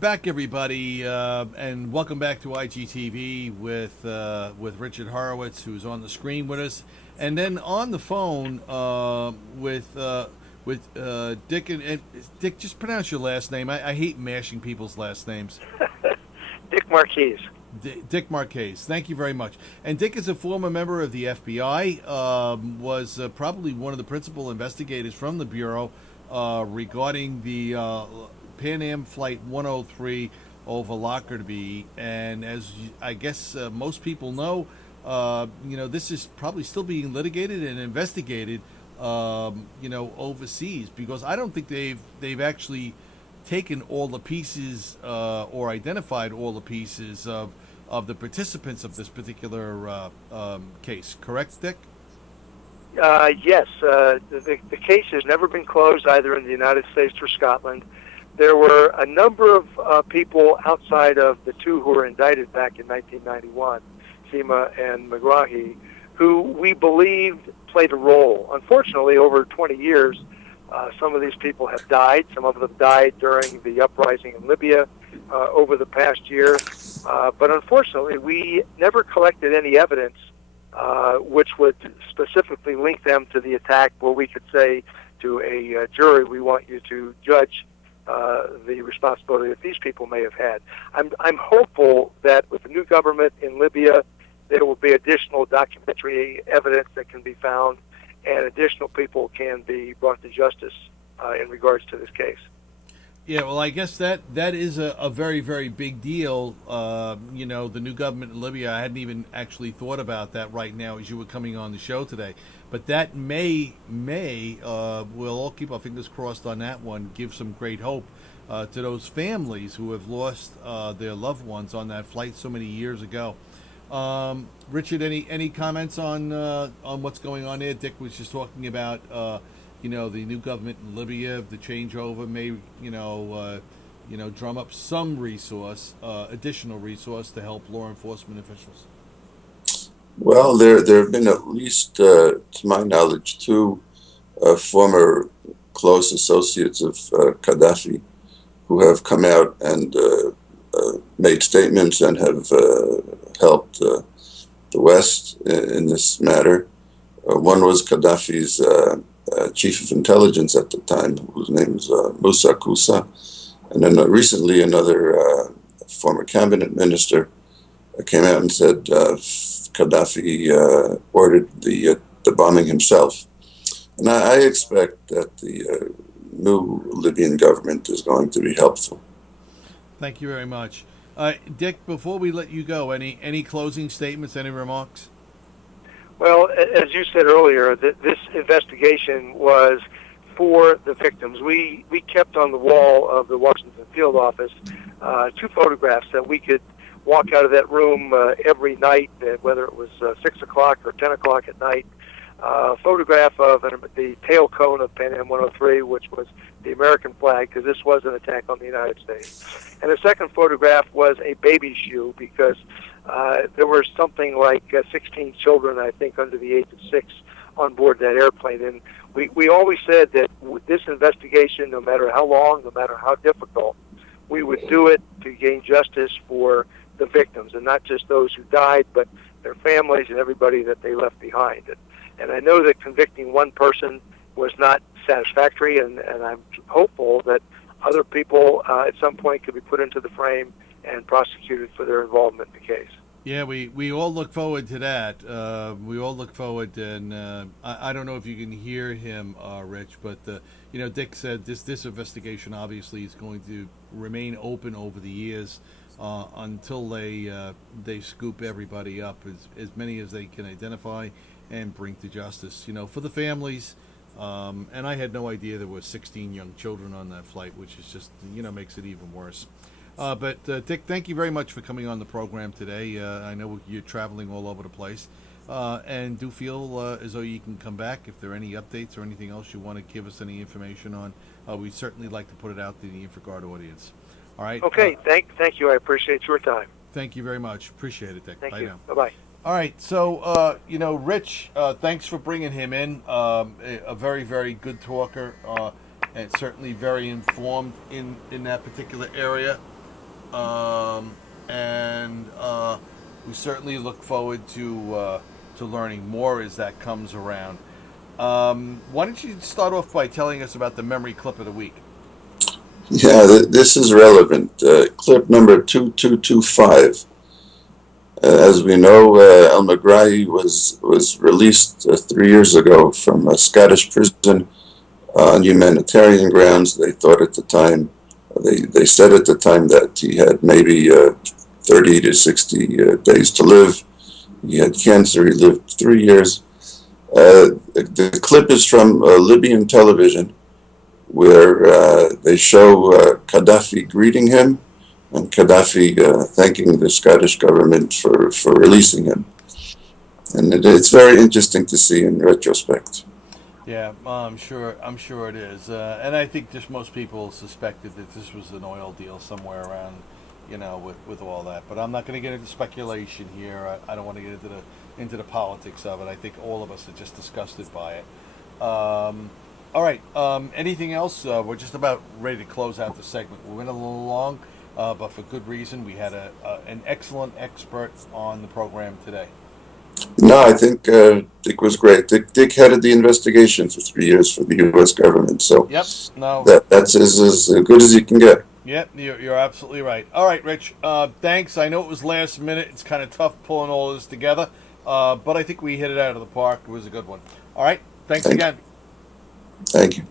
back, everybody, and welcome back to IGTV with Richard Horowitz, who's on the screen with us, and then on the phone with Dick. And Dick, just pronounce your last name. I hate mashing people's last names. Dick Marquez. Dick Marquez. Thank you very much. And Dick is a former member of the FBI. Was probably one of the principal investigators from the bureau regarding the Pan Am Flight 103 over Lockerbie. And as I guess most people know, this is probably still being litigated and investigated, overseas, because I don't think they've actually taken all the pieces or identified all the pieces of the participants of this particular case. Correct, Dick? Yes. The case has never been closed either in the United States or Scotland. There were a number of people outside of the two who were indicted back in 1991, Sima and McGrahy, who we believed played a role. Unfortunately, over 20 years, some of these people have died. Some of them died during the uprising in Libya over the past year. But unfortunately, we never collected any evidence which would specifically link them to the attack, where we could say to a jury, we want you to judge the responsibility that these people may have had. I'm hopeful that with the new government in Libya, there will be additional documentary evidence that can be found, and additional people can be brought to justice in regards to this case. Yeah, well, I guess that is a very, very big deal. The new government in Libya, I hadn't even actually thought about that right now as you were coming on the show today. But that may we'll all keep our fingers crossed on that one, give some great hope to those families who have lost their loved ones on that flight so many years ago. Richard, any comments on what's going on there? Dick was just talking about the new government in Libya, the changeover may drum up some additional resource to help law enforcement officials. Well, there have been at least, to my knowledge, two former close associates of Gaddafi who have come out and made statements and have helped the West in this matter. One was Gaddafi's chief of intelligence at the time, whose name is Musa Kusa, and then recently another former cabinet minister came out and said Gaddafi ordered the bombing himself. And I expect that the new Libyan government is going to be helpful. Thank you very much. Dick, before we let you go, any closing statements, any remarks? Well, as you said earlier, this investigation was for the victims. We kept on the wall of the Washington field office two photographs that we could walk out of that room every night, whether it was 6 o'clock or 10 o'clock at night. A photograph of the tail cone of Pan Am 103, which was the American flag, because this was an attack on the United States. And the second photograph was a baby shoe, because there were something like 16 children, I think, under the age of 6 on board that airplane. And we always said that with this investigation, no matter how long, no matter how difficult, we would do it to gain justice for the victims, and not just those who died, but their families and everybody that they left behind. And I know that convicting one person was not satisfactory, and I'm hopeful that other people at some point could be put into the frame and prosecuted for their involvement in the case. Yeah, we all look forward to that. We all look forward, and I don't know if you can hear him, Rich, but Dick said this investigation obviously is going to remain open over the years until they scoop everybody up, as many as they can identify and bring to justice. For the families. And I had no idea there were 16 young children on that flight, which is just makes it even worse. But Dick, thank you very much for coming on the program today. I know you're traveling all over the place, and do feel as though you can come back if there are any updates or anything else you want to give us any information on. We'd certainly like to put it out to the InfoGuard audience. All right. Okay. Thank you. I appreciate your time. Thank you very much. Appreciate it, Dick. Thank Bye you. now. Bye-bye. All right, so, Rich, thanks for bringing him in. A very, very good talker, and certainly very informed in that particular area. and we certainly look forward to learning more as that comes around. Why don't you start off by telling us about the memory clip of the week? Yeah, this is relevant. Clip number 2225. As we know, El Megrahi was released 3 years ago from a Scottish prison on humanitarian grounds. They thought at the time, they said at the time that he had maybe 30 to 60 days to live. He had cancer. He lived 3 years. The clip is from Libyan television, where they show Gaddafi greeting him and Gaddafi thanking the Scottish government for releasing him. And it's very interesting to see in retrospect. Yeah, I'm sure. I'm sure it is, and I think just most people suspected that this was an oil deal somewhere around, with all that. But I'm not going to get into speculation here. I don't want to get into the politics of it. I think all of us are just disgusted by it. All right. Anything else? We're just about ready to close out the segment. We went a little long, but for good reason. We had an excellent expert on the program today. No, I think Dick was great. Dick headed the investigation for 3 years for the U.S. government, so Yep. No. That's as good as you can get. Yep. You're absolutely right. All right, Rich. Thanks. I know it was last minute. It's kind of tough pulling all this together, but I think we hit it out of the park. It was a good one. All right. Thanks again. Thank you.